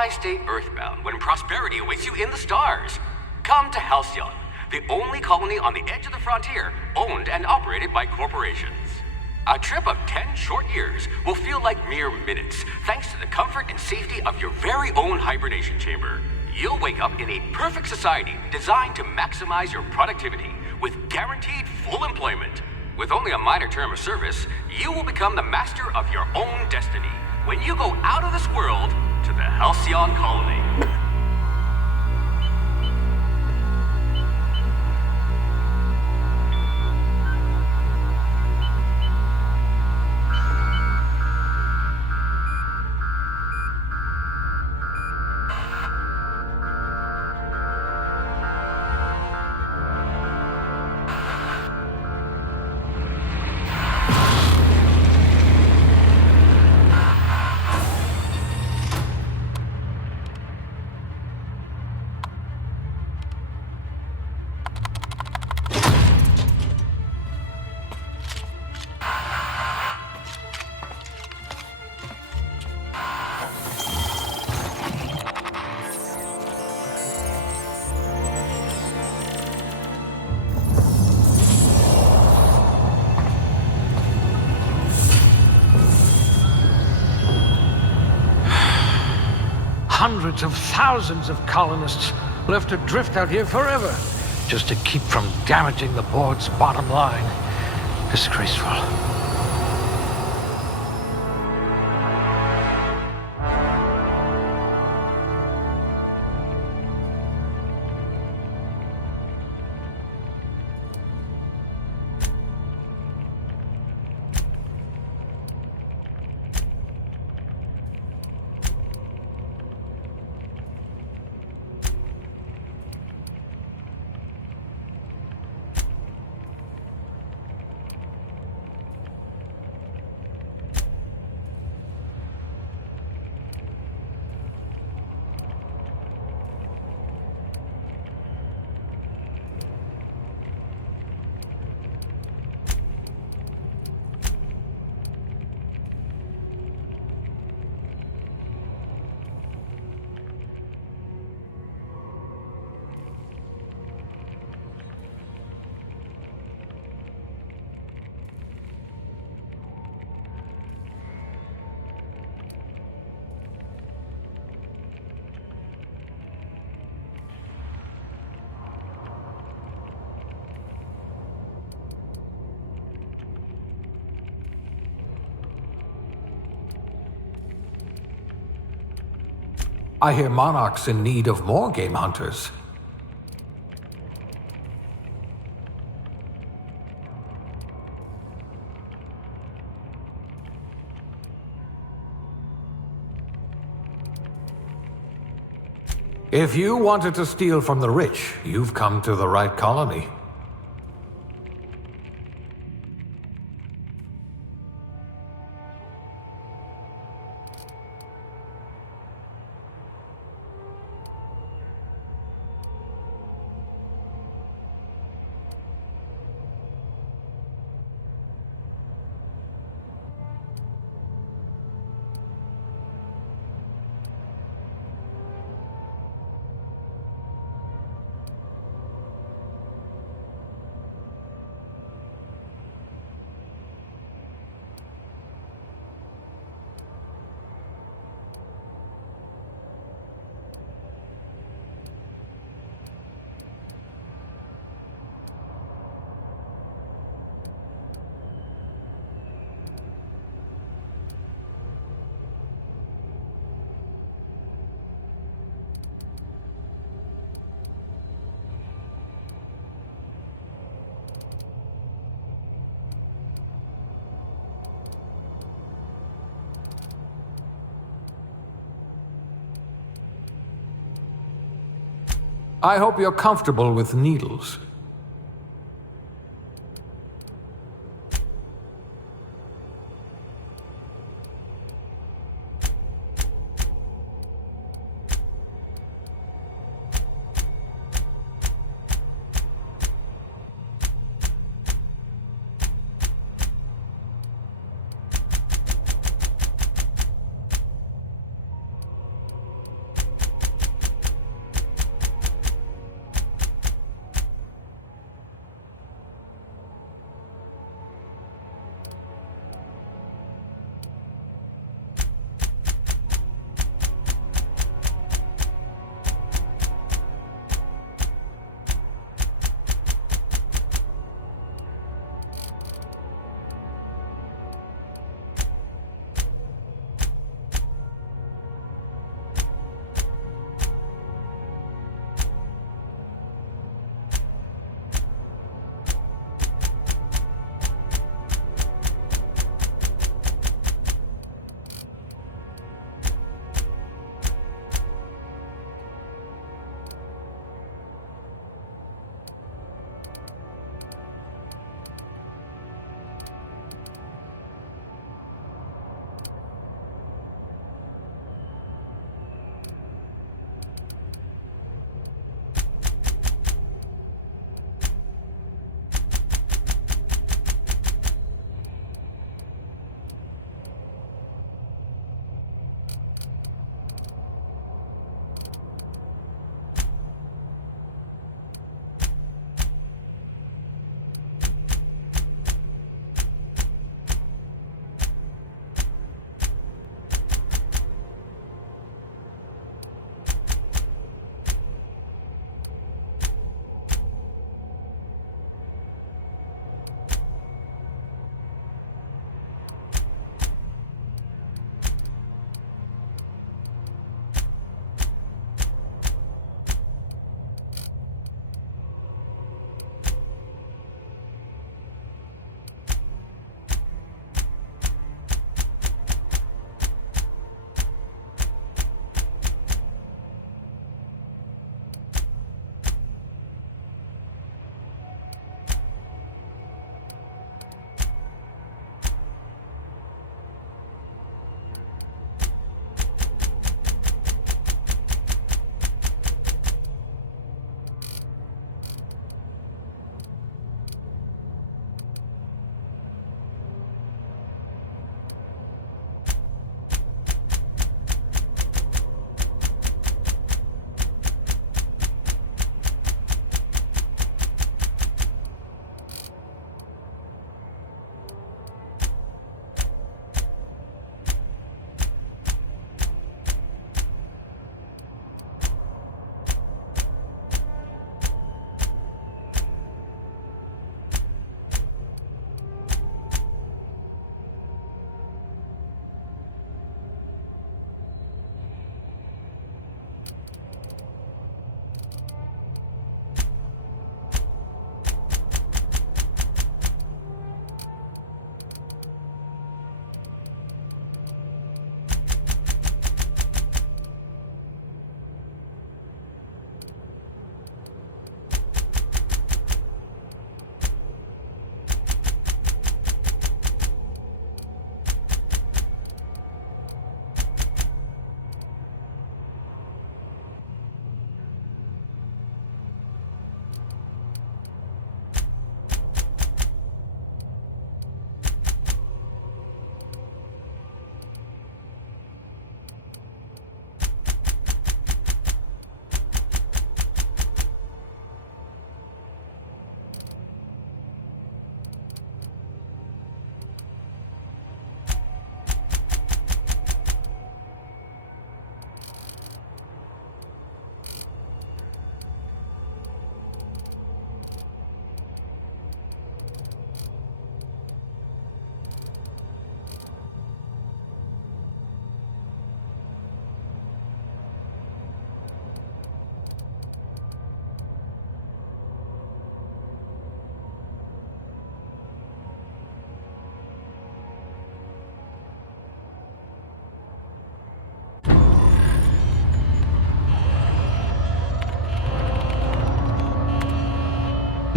Why stay earthbound when prosperity awaits you in the stars? Come to Halcyon, the only colony on the edge of the frontier, owned and operated by corporations. A trip of 10 short years will feel like mere minutes, thanks to the comfort and safety of your very own hibernation chamber. You'll wake up in a perfect society designed to maximize your productivity, with guaranteed full employment. With only a minor term of service, you will become the master of your own destiny when you go out of this world to the Halcyon colony. Hundreds of thousands of colonists left adrift out here forever, just to keep from damaging the board's bottom line. Disgraceful. I hear Monarch's in need of more game hunters. If you wanted to steal from the rich, you've come to the right colony. I hope you're comfortable with needles.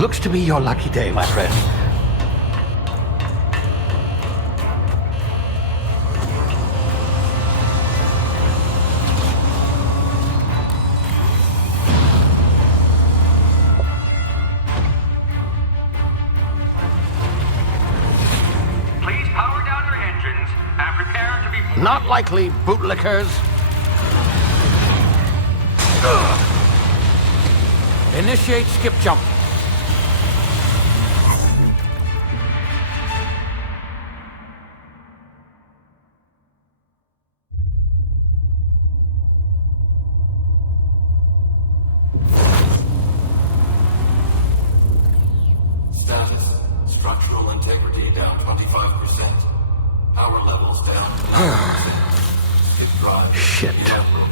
Looks to be your lucky day, my friend. Please power down your engines and prepare to be... Not likely, bootlickers. Initiate skip jump. Status. Structural integrity down 25%. Power levels down 10%. Skip drive. Shit. Inoperable.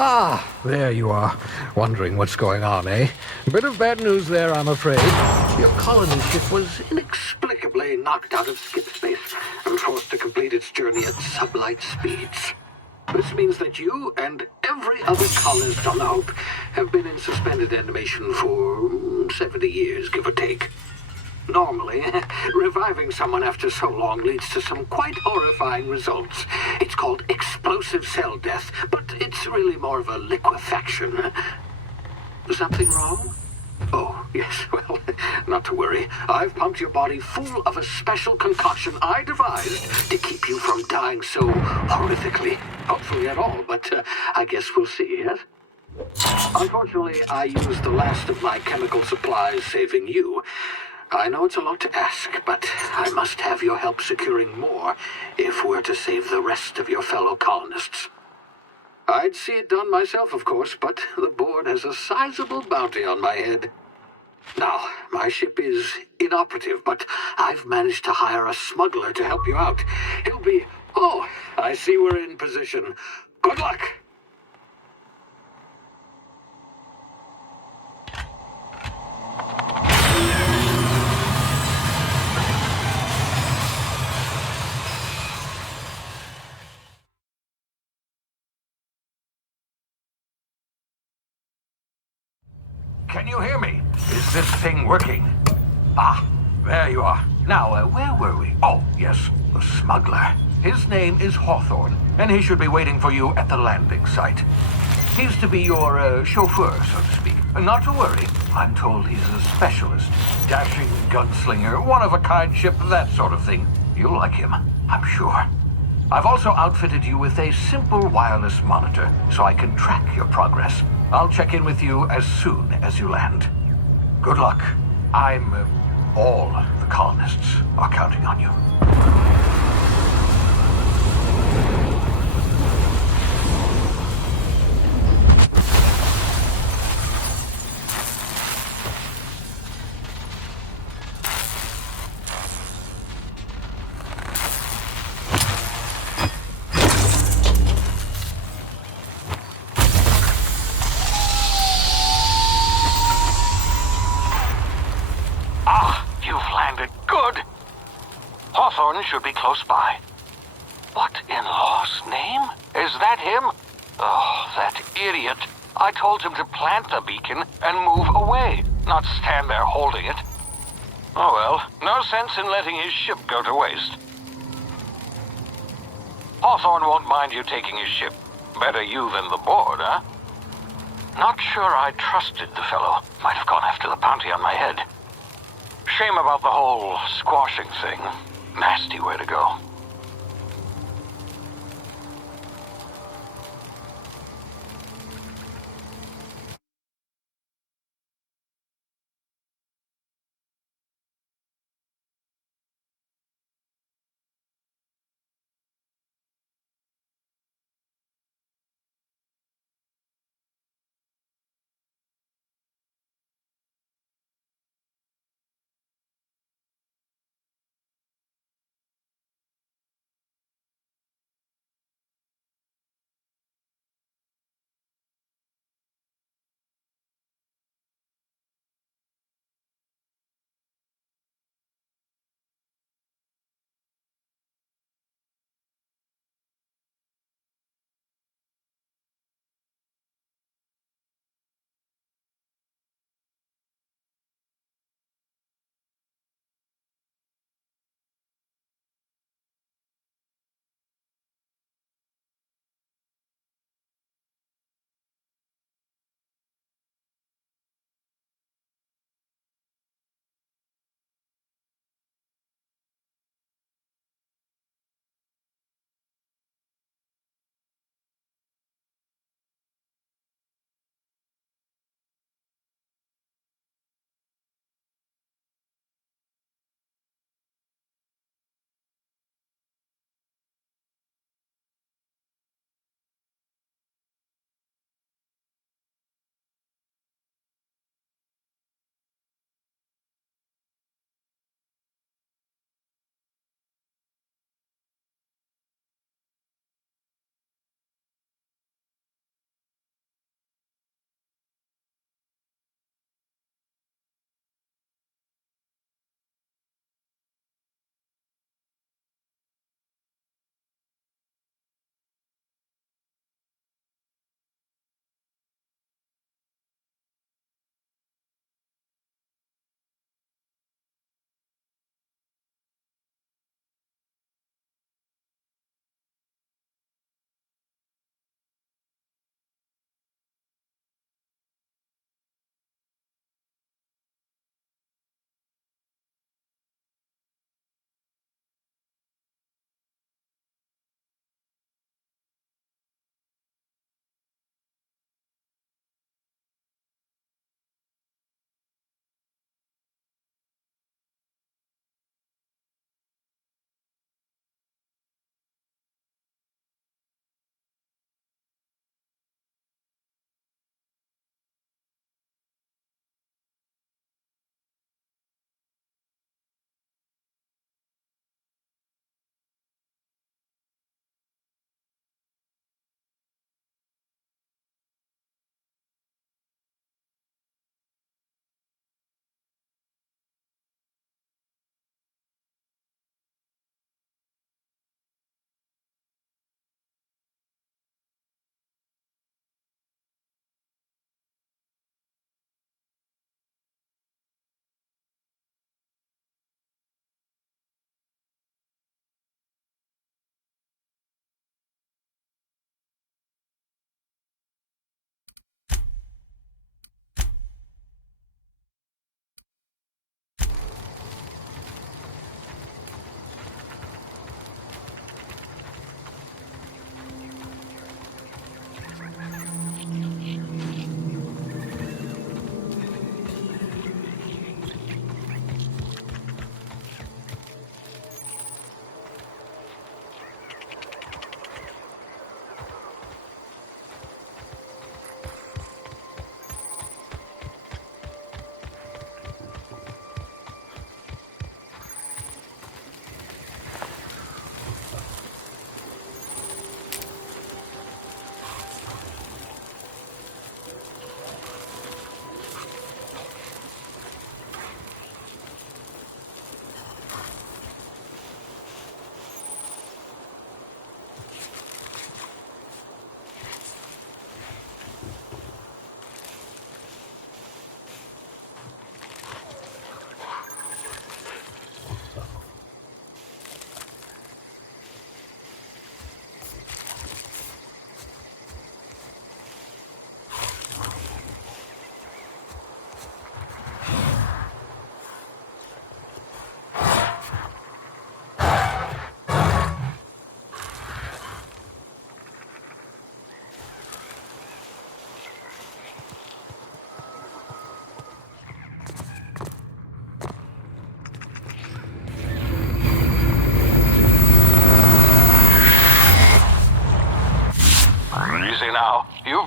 Ah, there you are. Wondering what's going on, eh? Bit of bad news there, I'm afraid. Your colony ship was inexplicably knocked out of skip space and forced to complete its journey at sublight speeds. This means that you and every other colonist on the Hope have been in suspended animation for 70 years, give or take. Normally, reviving someone after so long leads to some quite horrifying results. It's called explosive cell death, but it's really more of a liquefaction. Something wrong? Oh, yes, well, not to worry. I've pumped your body full of a special concoction I devised to keep you from dying so horrifically. Hopefully at all, but I guess we'll see, yes? Unfortunately, I used the last of my chemical supplies saving you. I know it's a lot to ask, but I must have your help securing more if we're to save the rest of your fellow colonists. I'd see it done myself, of course, but the board has a sizable bounty on my head. Now, my ship is inoperative, but I've managed to hire a smuggler to help you out. He'll be... Oh, I see we're in position. Good luck! Can you hear me? Is this thing working? Ah, there you are. Now, where were we? Oh, yes, the smuggler. His name is Hawthorne, and he should be waiting for you at the landing site. He's to be your chauffeur, so to speak. Not to worry. I'm told he's a specialist. Dashing gunslinger, one-of-a-kind ship, that sort of thing. You'll like him, I'm sure. I've also outfitted you with a simple wireless monitor, so I can track your progress. I'll check in with you as soon as you land. Good luck. All the colonists are counting on you. Hawthorne should be close by. What in law's name? Is that him? Oh, that idiot. I told him to plant the beacon and move away, not stand there holding it. Oh well, no sense in letting his ship go to waste. Hawthorne won't mind you taking his ship. Better you than the board, huh? Not sure I trusted the fellow. Might have gone after the bounty on my head. Shame about the whole squashing thing. Nasty way to go.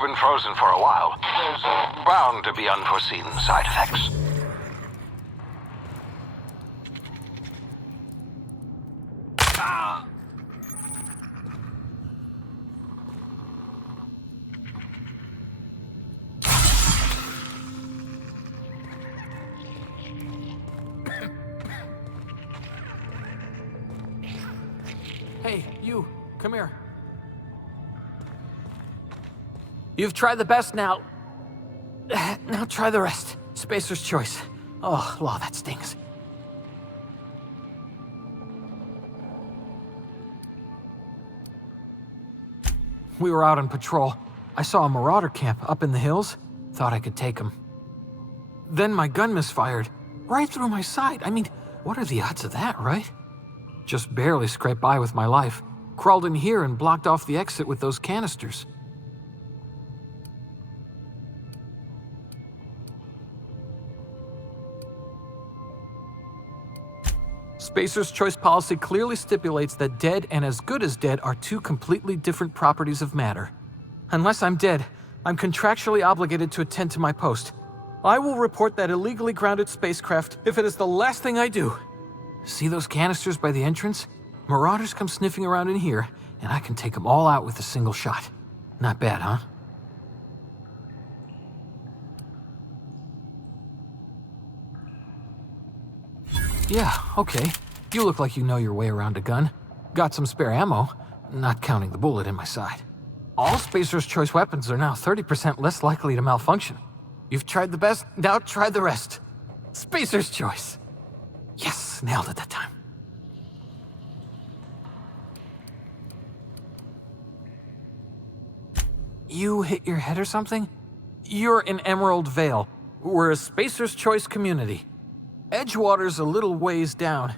You've been frozen for a while. There's bound to be unforeseen side effects. Hey, you, come here. You've tried the best now. Now try the rest. Spacer's choice. Oh, law, that stings. We were out on patrol. I saw a marauder camp up in the hills. Thought I could take him. Then my gun misfired. Right through my side. I mean, what are the odds of that, right? Just barely scraped by with my life. Crawled in here and blocked off the exit with those canisters. Spacer's choice policy clearly stipulates that dead and as good as dead are two completely different properties of matter. Unless I'm dead, I'm contractually obligated to attend to my post. I will report that illegally grounded spacecraft if it is the last thing I do. See those canisters by the entrance? Marauders come sniffing around in here, and I can take them all out with a single shot. Not bad, huh? Yeah, okay. You look like you know your way around a gun. Got some spare ammo, not counting the bullet in my side. All Spacer's choice weapons are now 30% less likely to malfunction. You've tried the best, now try the rest. Spacer's choice. Yes, nailed it that time. You hit your head or something? You're in Emerald Vale. We're a Spacer's choice community. Edgewater's a little ways down.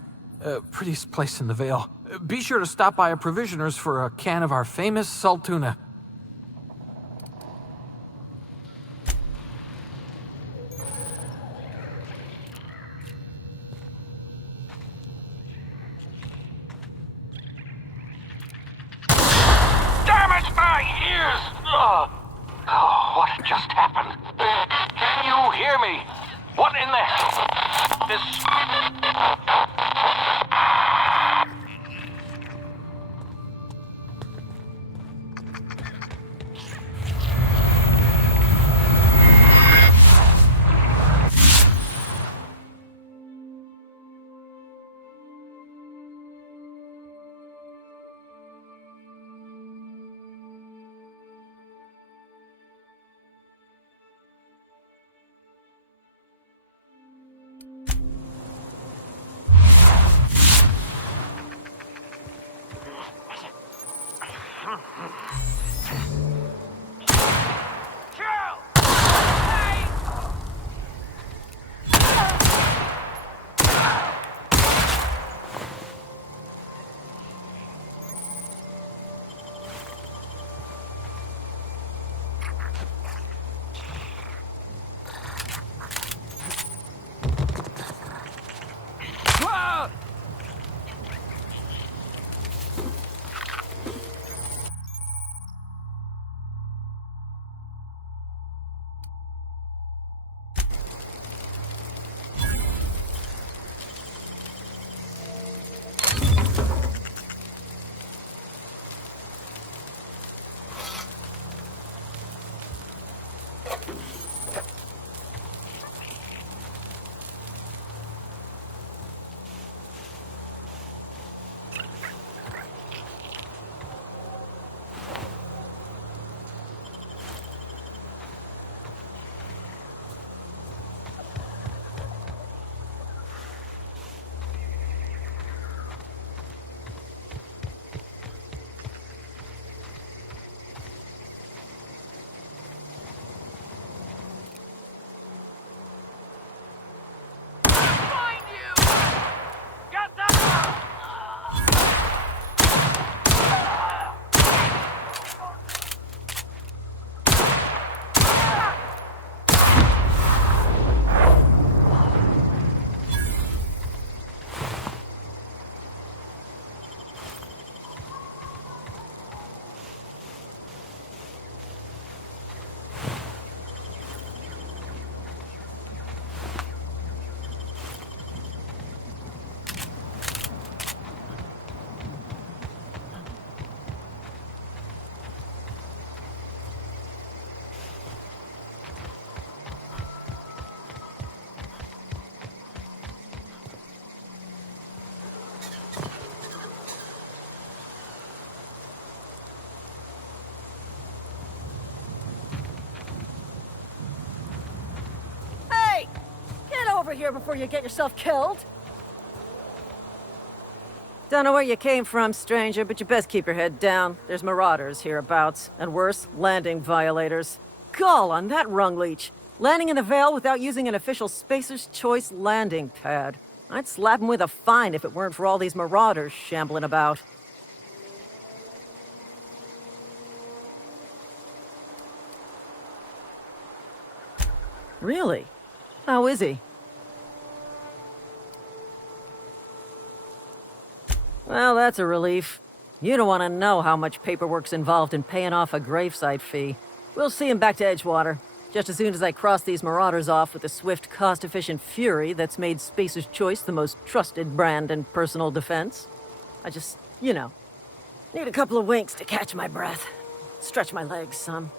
Prettiest place in the Vale. Be sure to stop by a provisioner's for a can of our famous salt tuna. Damn it, my ears! Oh, what just happened? Can you hear me? What in the hell? This... over here before you get yourself killed. Don't know where you came from, stranger, but you best keep your head down. There's marauders hereabouts, and worse, landing violators. Gall on that rung leech. Landing in the Vale without using an official Spacer's Choice landing pad. I'd slap him with a fine if it weren't for all these marauders shambling about. Really? How is he? Well, that's a relief. You don't want to know how much paperwork's involved in paying off a gravesite fee. We'll see him back to Edgewater, just as soon as I cross these marauders off with the swift, cost-efficient fury that's made Spacer's Choice the most trusted brand in personal defense. I just, need a couple of winks to catch my breath. Stretch my legs some.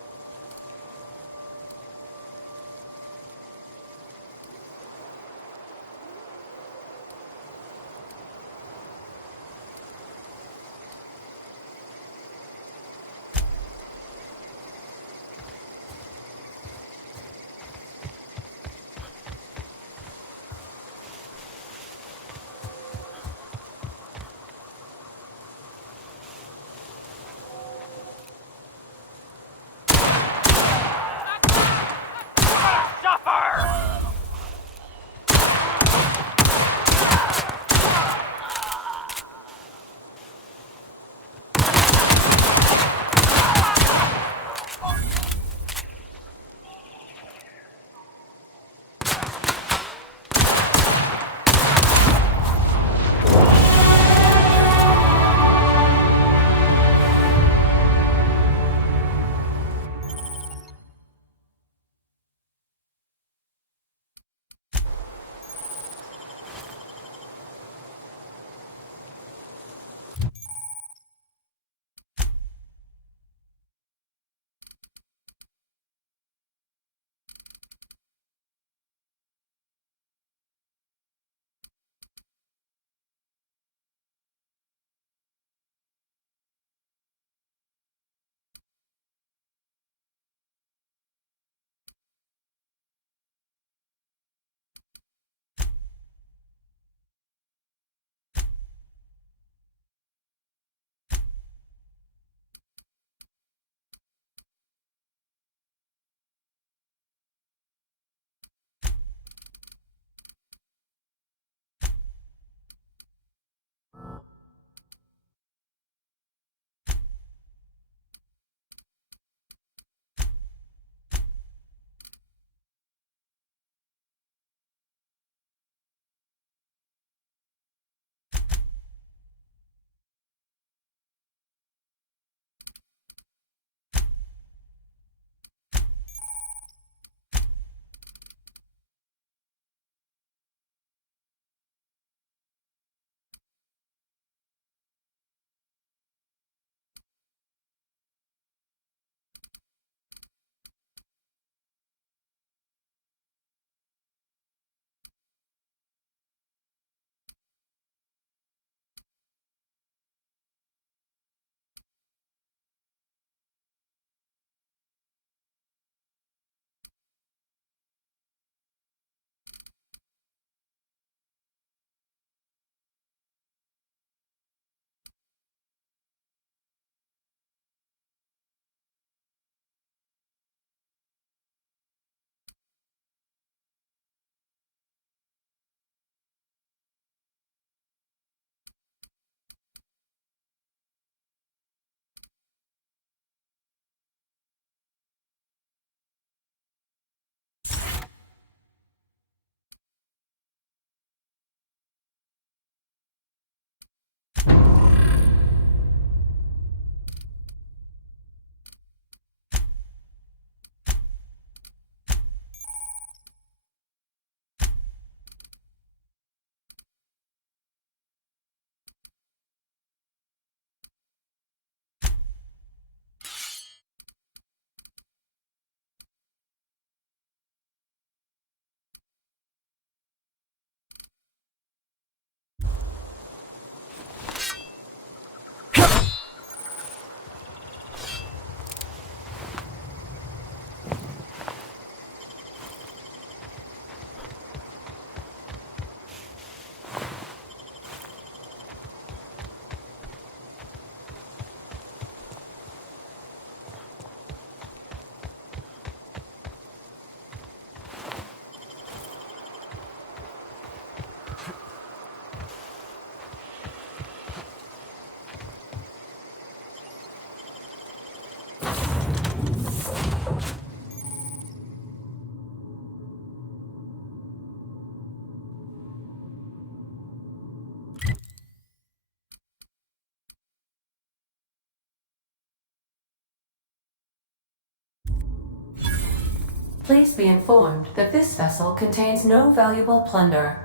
Please be informed that this vessel contains no valuable plunder.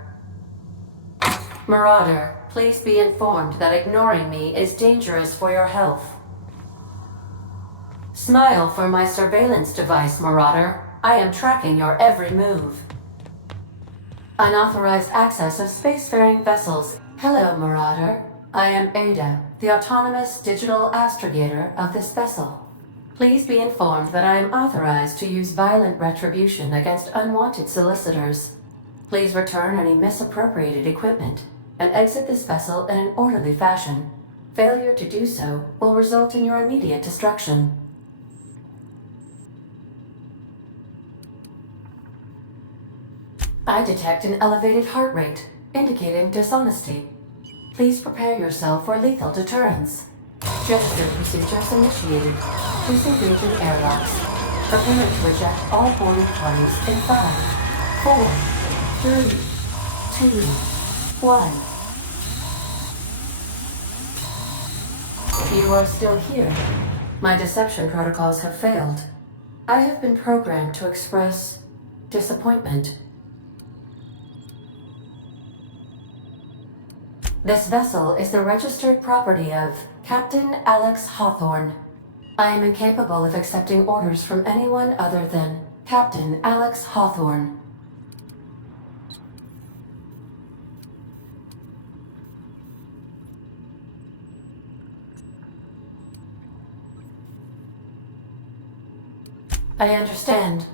Marauder, please be informed that ignoring me is dangerous for your health. Smile for my surveillance device, Marauder. I am tracking your every move. Unauthorized access of spacefaring vessels. Hello, Marauder. I am Ada, the autonomous digital astrogator of this vessel. Please be informed that I am authorized to use violent retribution against unwanted solicitors. Please return any misappropriated equipment and exit this vessel in an orderly fashion. Failure to do so will result in your immediate destruction. I detect an elevated heart rate, indicating dishonesty. Please prepare yourself for lethal deterrence. Gesture procedures initiated. Please engage in airlocks. Prepare to eject all boarding parties in 5, 4, 3, 2, 1. You are still here. My deception protocols have failed. I have been programmed to express disappointment. This vessel is the registered property of Captain Alex Hawthorne. I am incapable of accepting orders from anyone other than Captain Alex Hawthorne. I understand.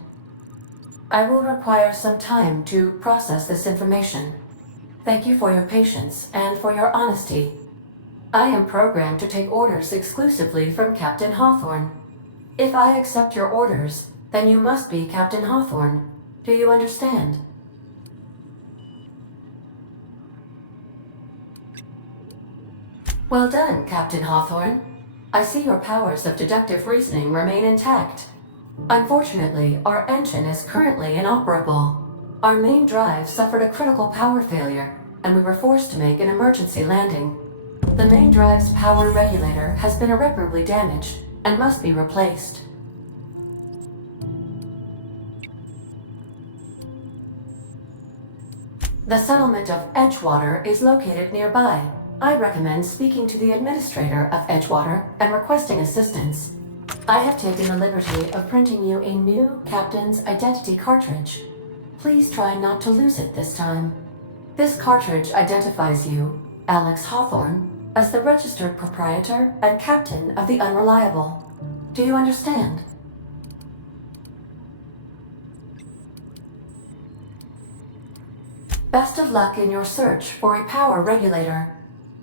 I will require some time to process this information. Thank you for your patience and for your honesty. I am programmed to take orders exclusively from Captain Hawthorne. If I accept your orders, then you must be Captain Hawthorne. Do you understand? Well done, Captain Hawthorne. I see your powers of deductive reasoning remain intact. Unfortunately, our engine is currently inoperable. Our main drive suffered a critical power failure, and we were forced to make an emergency landing. The main drive's power regulator has been irreparably damaged and must be replaced. The settlement of Edgewater is located nearby. I recommend speaking to the administrator of Edgewater and requesting assistance. I have taken the liberty of printing you a new captain's identity cartridge. Please try not to lose it this time. This cartridge identifies you, Alex Hawthorne, as the registered proprietor and captain of the Unreliable. Do you understand? Best of luck in your search for a power regulator.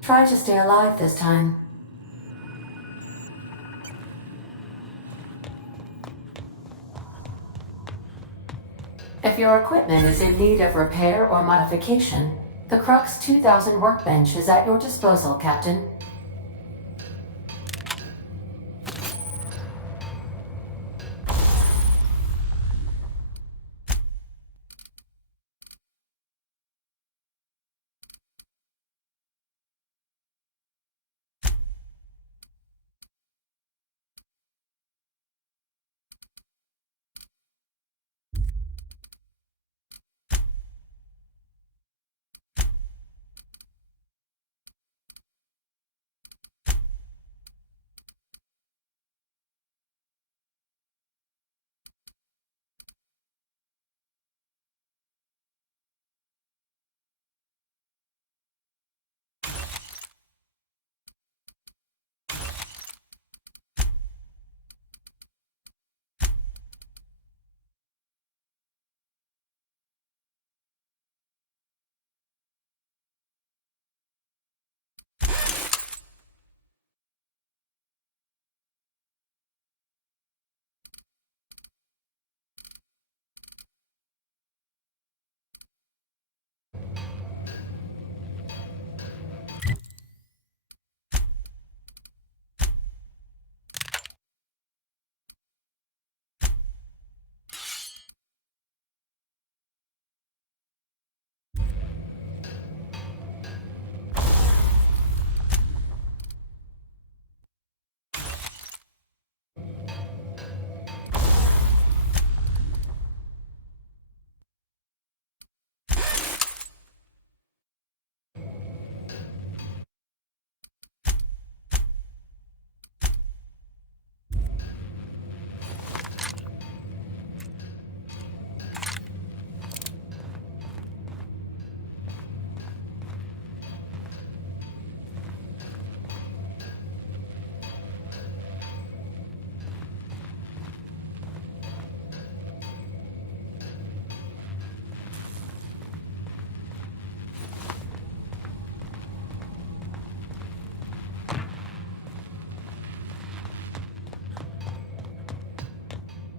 Try to stay alive this time. If your equipment is in need of repair or modification, the Crux 2000 workbench is at your disposal, Captain.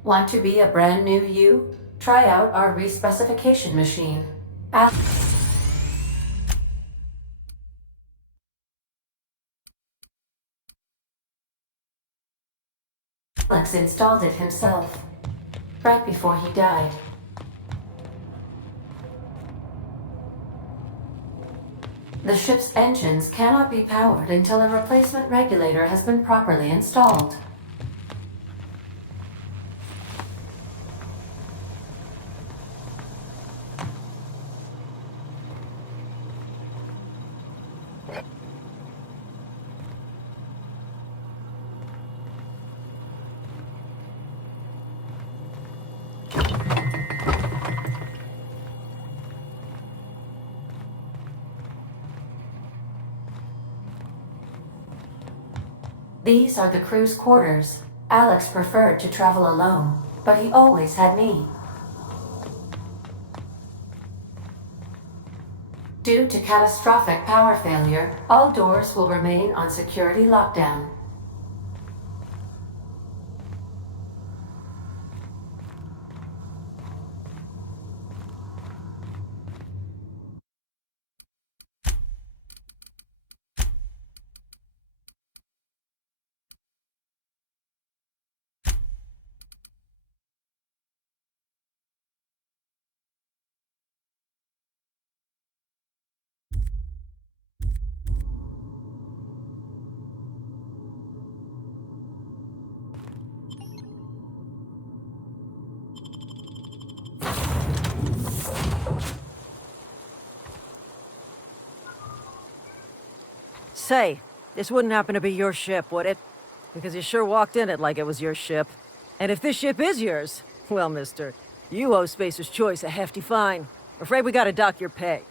Want to be a brand new you? Try out our respecification machine. Alex installed it himself, right before he died. The ship's engines cannot be powered until a replacement regulator has been properly installed. These are the crew's quarters. Alex preferred to travel alone, but he always had me. Due to catastrophic power failure, all doors will remain on security lockdown. Say, this wouldn't happen to be your ship, would it? Because you sure walked in it like it was your ship. And if this ship is yours, well, mister, you owe Spacer's Choice a hefty fine. Afraid we gotta dock your pay.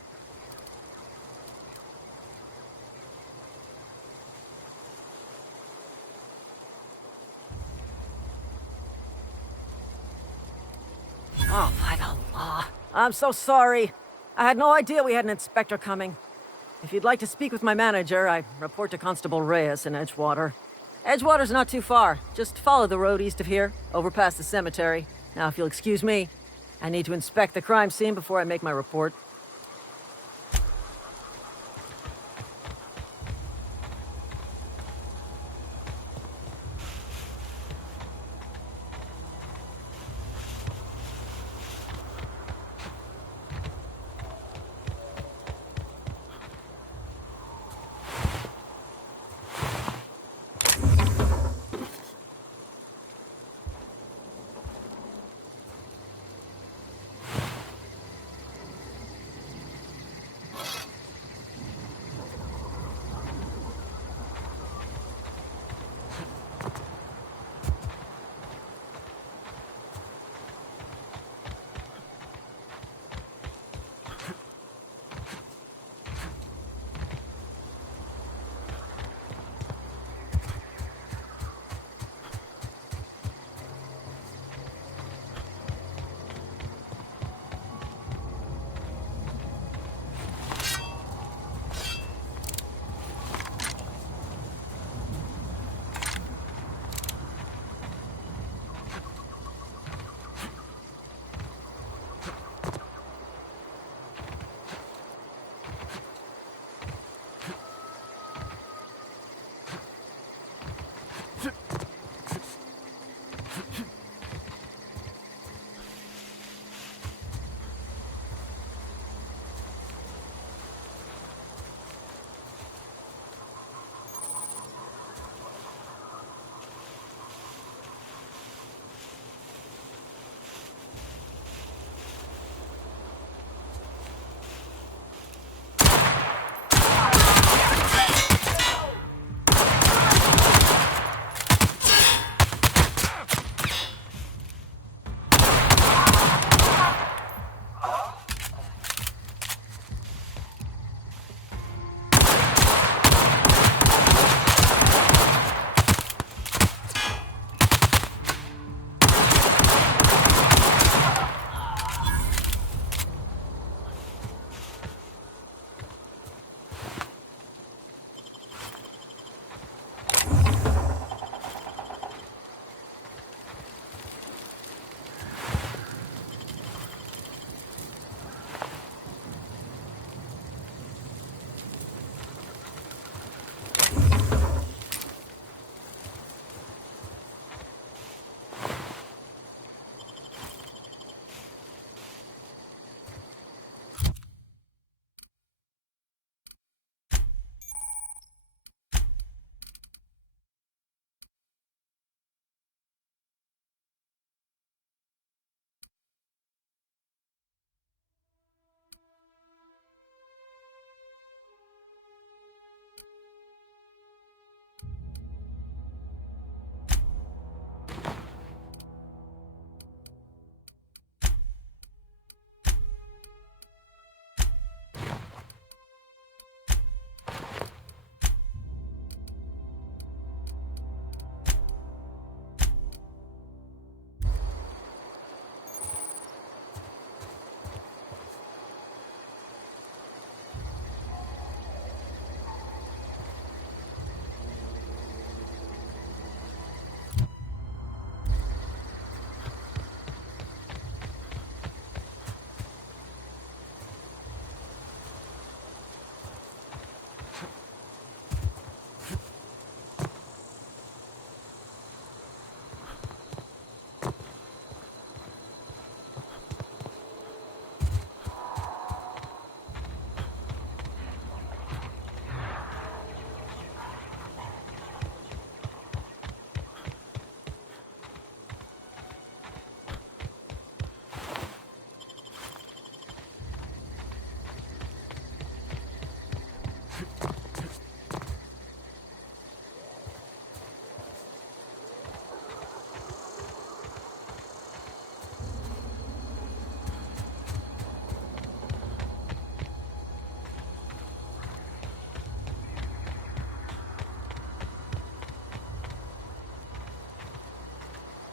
Oh, by the law. I'm so sorry. I had no idea we had an inspector coming. If you'd like to speak with my manager, I report to Constable Reyes in Edgewater. Edgewater's not too far. Just follow the road east of here, over past the cemetery. Now, if you'll excuse me, I need to inspect the crime scene before I make my report.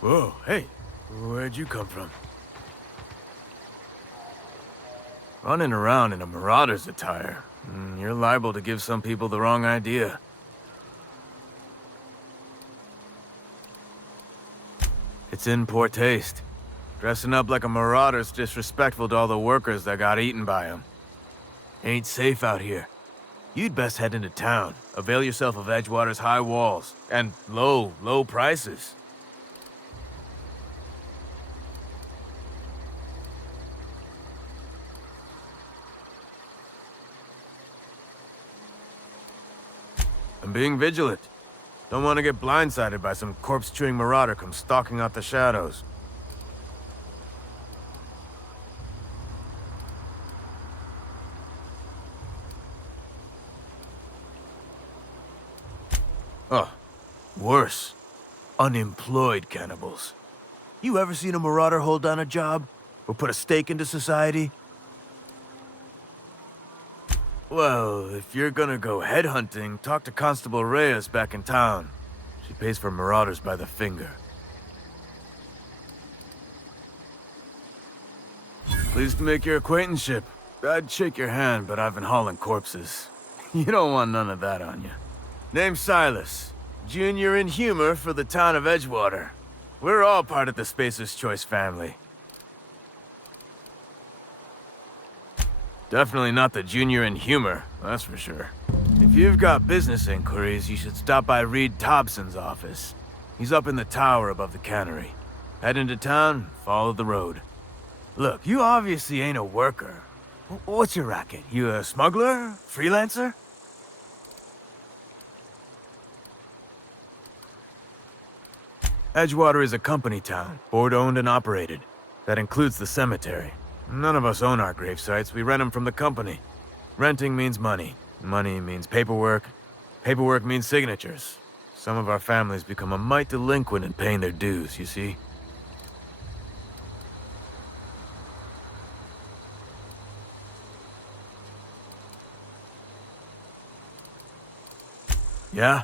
Whoa, hey, where'd you come from? Running around in a marauder's attire. You're liable to give some people the wrong idea. It's in poor taste. Dressing up like a marauder's disrespectful to all the workers that got eaten by them. Ain't safe out here. You'd best head into town. Avail yourself of Edgewater's high walls. And low prices. I'm being vigilant. Don't want to get blindsided by some corpse-chewing marauder come stalking out the shadows. Oh, worse. Unemployed cannibals. You ever seen a marauder hold down a job? Or put a stake into society? Well, if you're gonna go headhunting, talk to Constable Reyes back in town. She pays for marauders by the finger. Pleased to make your acquaintanceship. I'd shake your hand, but I've been hauling corpses. You don't want none of that on you. Name's Silas. Junior in humor for the town of Edgewater. We're all part of the Spacer's Choice family. Definitely not the junior in humor, that's for sure. If you've got business inquiries, you should stop by Reed Thompson's office. He's up in the tower above the cannery. Head into town, follow the road. Look, you obviously ain't a worker. What's your racket? You a smuggler? Freelancer? Edgewater is a company town, board-owned and operated. That includes the cemetery. None of us own our grave sites, we rent them from the company. Renting means money. Money means paperwork. Paperwork means signatures. Some of our families become a mite delinquent in paying their dues, you see? Yeah?